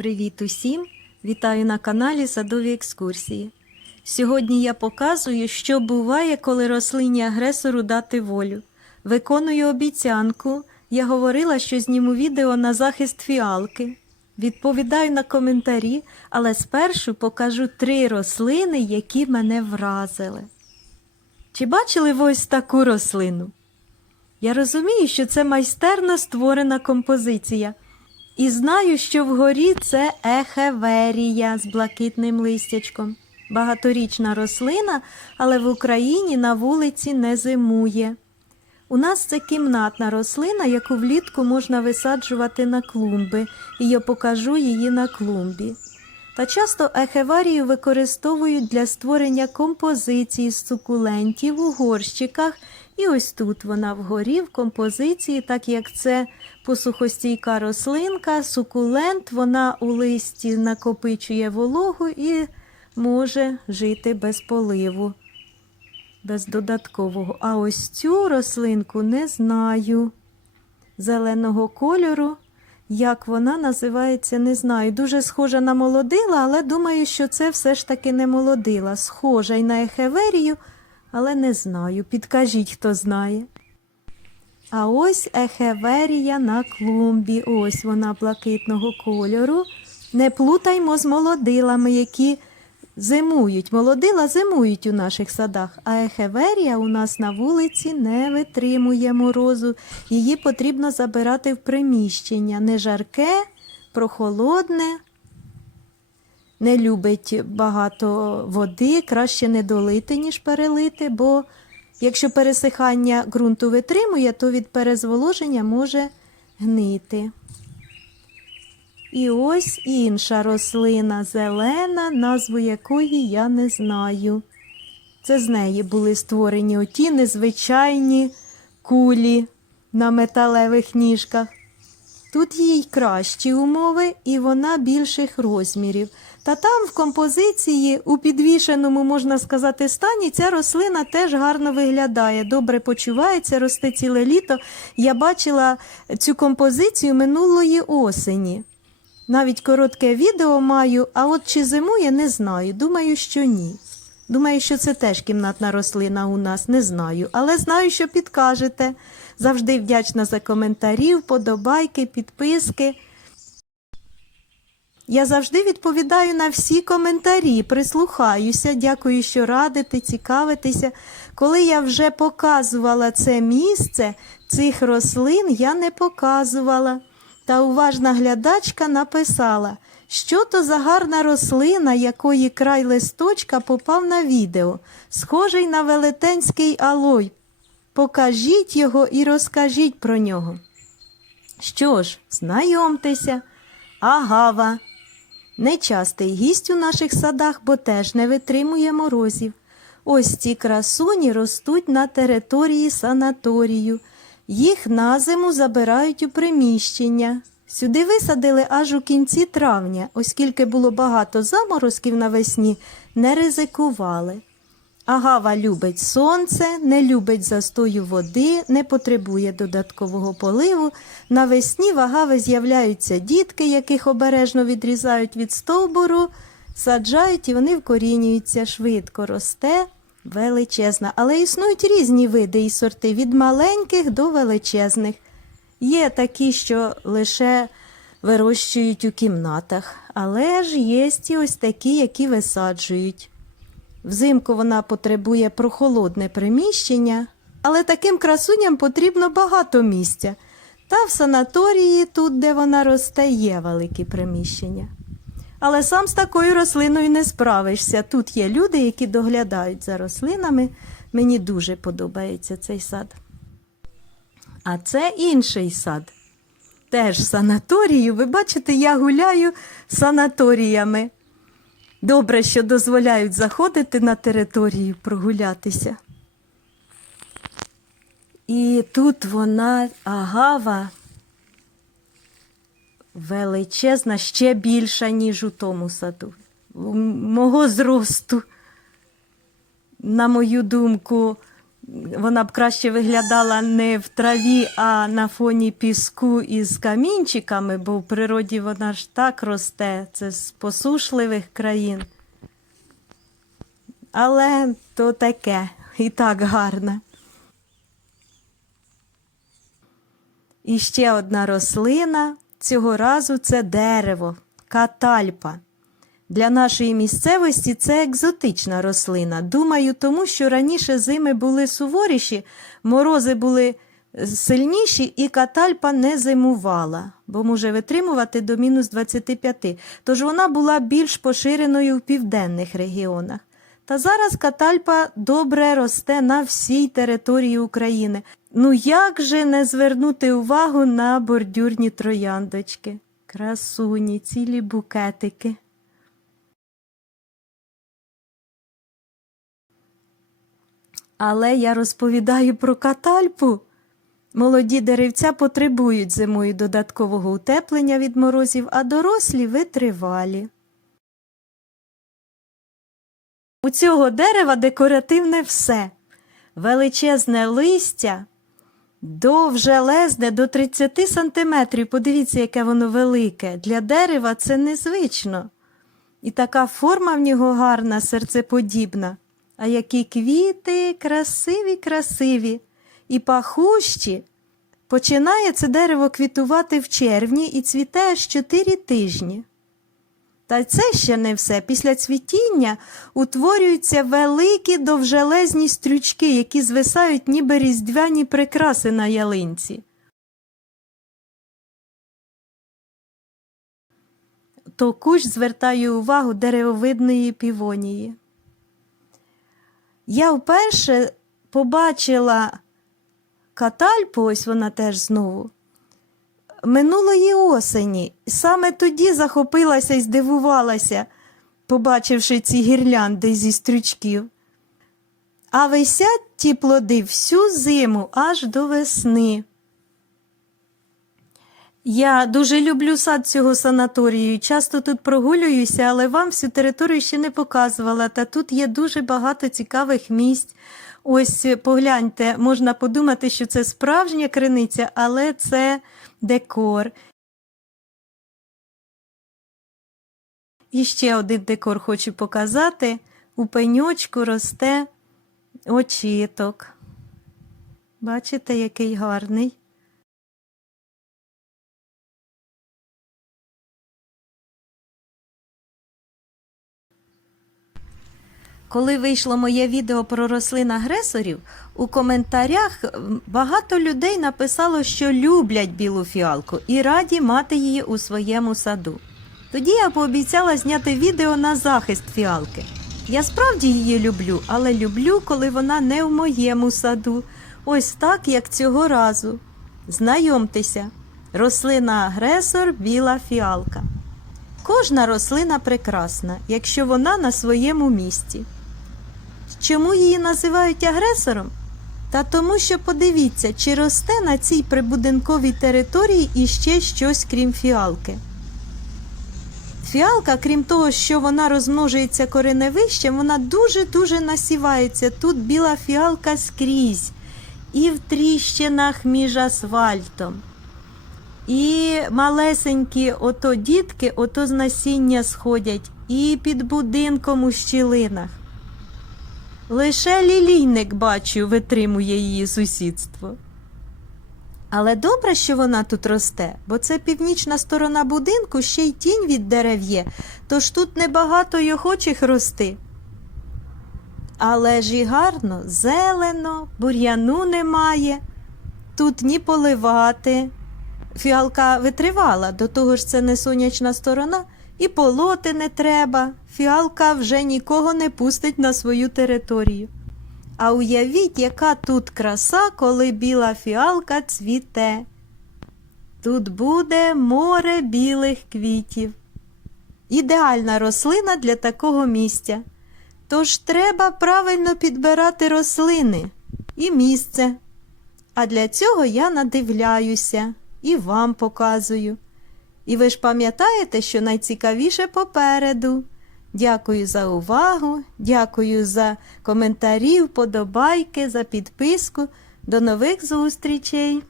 Привіт усім! Вітаю на каналі Садові екскурсії. Сьогодні я показую, що буває, коли рослині агресору дати волю. Виконую обіцянку. Я говорила, що зніму відео на захист фіалки. Відповідаю на коментарі, але спершу покажу три рослини, які мене вразили. Чи бачили ви ось таку рослину? Я розумію, що це майстерно створена композиція. І знаю, що вгорі це ехеверія з блакитним листячком. Багаторічна рослина, але в Україні на вулиці не зимує. У нас це кімнатна рослина, яку влітку можна висаджувати на клумби, і я покажу її на клумбі. Та часто ехеварію використовують для створення композицій з сукулентів у горщиках, і ось тут вона вгорі в композиції, так як це посухостійка рослинка, сукулент, вона у листі накопичує вологу і може жити без поливу, без додаткового. А ось цю рослинку не знаю. Зеленого кольору. Як вона називається, не знаю. Дуже схожа на молодила, але думаю, що це все ж таки не молодила. Схожа й на ехеверію, але не знаю. Підкажіть, хто знає. А ось ехеверія на клумбі. Ось вона блакитного кольору. Не плутаймо з молодилами, які зимують. Молодила зимують у наших садах, а ехеверія у нас на вулиці не витримує морозу. Її потрібно забирати в приміщення. Не жарке, прохолодне. Не любить багато води, краще не долити, ніж перелити, бо якщо пересихання ґрунту витримує, то від перезволоження може гнити. І ось інша рослина зелена, назву якої я не знаю. Це з неї були створені оті незвичайні кулі на металевих ніжках. Тут їй кращі умови і вона більших розмірів. Та там в композиції, у підвішеному, можна сказати, стані, ця рослина теж гарно виглядає, добре почувається, росте ціле літо. Я бачила цю композицію минулої осені. Навіть коротке відео маю, а от чи зимує, не знаю. Думаю, що ні. Думаю, що це теж кімнатна рослина у нас, не знаю. Але знаю, що підкажете. Завжди вдячна за коментарі, вподобайки, підписки. Я завжди відповідаю на всі коментарі, прислухаюся, дякую, що радите, цікавитеся. Коли я вже показувала це місце, цих рослин я не показувала. Та уважна глядачка написала, що то за гарна рослина, якої край листочка попав на відео, схожий на велетенський алой. Покажіть його і розкажіть про нього. Що ж, знайомтеся, агава. Нечастий гість у наших садах, бо теж не витримує морозів. Ось ці красуні ростуть на території санаторію. Їх на зиму забирають у приміщення. Сюди висадили аж у кінці травня, оскільки було багато заморозків навесні, не ризикували. Агава любить сонце, не любить застою води, не потребує додаткового поливу. Навесні в агави з'являються дітки, яких обережно відрізають від стовбуру, саджають і вони вкорінюються швидко росте величезна. Але існують різні види і сорти від маленьких до величезних. Є такі, що лише вирощують у кімнатах, але ж є ось такі, які висаджують. Взимку вона потребує прохолодне приміщення, але таким красуням потрібно багато місця. Та в санаторії, тут, де вона росте, є великі приміщення. Але сам з такою рослиною не справишся. Тут є люди, які доглядають за рослинами. Мені дуже подобається цей сад. А це інший сад. Теж санаторію. Ви бачите, я гуляю санаторіями. Добре, що дозволяють заходити на територію, прогулятися. І тут вона агава величезна, ще більша, ніж у тому саду. Мого зросту, на мою думку, вона б краще виглядала не в траві, а на фоні піску із камінчиками, бо в природі вона ж так росте, це з посушливих країн. Але то таке, і так гарне. І ще одна рослина. Цього разу це дерево, катальпа. Для нашої місцевості це екзотична рослина. Думаю, тому що раніше зими були суворіші, морози були сильніші, і катальпа не зимувала, бо може витримувати до мінус 25. Тож вона була більш поширеною в південних регіонах. Та зараз катальпа добре росте на всій території України. Ну як же не звернути увагу на бордюрні трояндочки? Красуні, цілі букетики. Але я розповідаю про катальпу. Молоді деревця потребують зимою додаткового утеплення від морозів, а дорослі витривалі. У цього дерева декоративне все. Величезне листя, довжелезне до 30 сантиметрів. Подивіться, яке воно велике. Для дерева це незвично. І така форма в нього гарна, серцеподібна. А які квіти красиві, красиві. І пахущі. Починає це дерево квітувати в червні і цвіте аж 4 тижні. Та це ще не все. Після цвітіння утворюються великі довжелезні стрючки, які звисають ніби різдвяні прикраси на ялинці. То кущ звертає увагу деревовидної півонії. Я вперше побачила катальпу, ось вона теж знову минулої осені. Саме тоді захопилася і здивувалася, побачивши ці гірлянди зі стрючків. А висять ті плоди всю зиму аж до весни. Я дуже люблю сад цього санаторію. Часто тут прогулююся, але вам всю територію ще не показувала. Та тут є дуже багато цікавих місць. Ось погляньте, можна подумати, що це справжня криниця, але це декор. І ще один декор хочу показати. У пеньочку росте очіток. Бачите, який гарний. Коли вийшло моє відео про рослин агресорів, у коментарях багато людей написало, що люблять білу фіалку і раді мати її у своєму саду. Тоді я пообіцяла зняти відео на захист фіалки. Я справді її люблю, але люблю, коли вона не в моєму саду. Ось так, як цього разу. Знайомтеся, рослина агресор біла фіалка. Кожна рослина прекрасна, якщо вона на своєму місці. Чому її називають агресором? Та тому, що подивіться, чи росте на цій прибудинковій території іще щось крім фіалки. Фіалка, крім того, що вона розмножується кореневищем, вона дуже-дуже насівається. Тут біла фіалка скрізь, і в тріщинах між асфальтом. І малесенькі ото дітки, ото з насіння сходять, і під будинком у щілинах. Лише лілійник, бачу, витримує її сусідство. Але добре, що вона тут росте, бо це північна сторона будинку, ще й тінь від дерев є, тож тут небагато й охочих рости. Але ж і гарно, зелено, бур'яну немає, тут ні поливати. Фіалка витривала, до того ж це не сонячна сторона, і полоти не треба. Фіалка вже нікого не пустить на свою територію. А уявіть, яка тут краса, коли біла фіалка цвіте. Тут буде море білих квітів. Ідеальна рослина для такого місця. Тож треба правильно підбирати рослини і місце. А для цього я надивляюся і вам показую. І ви ж пам'ятаєте, що найцікавіше попереду. Дякую за увагу, дякую за коментарі, вподобайки, за підписку. До нових зустрічей!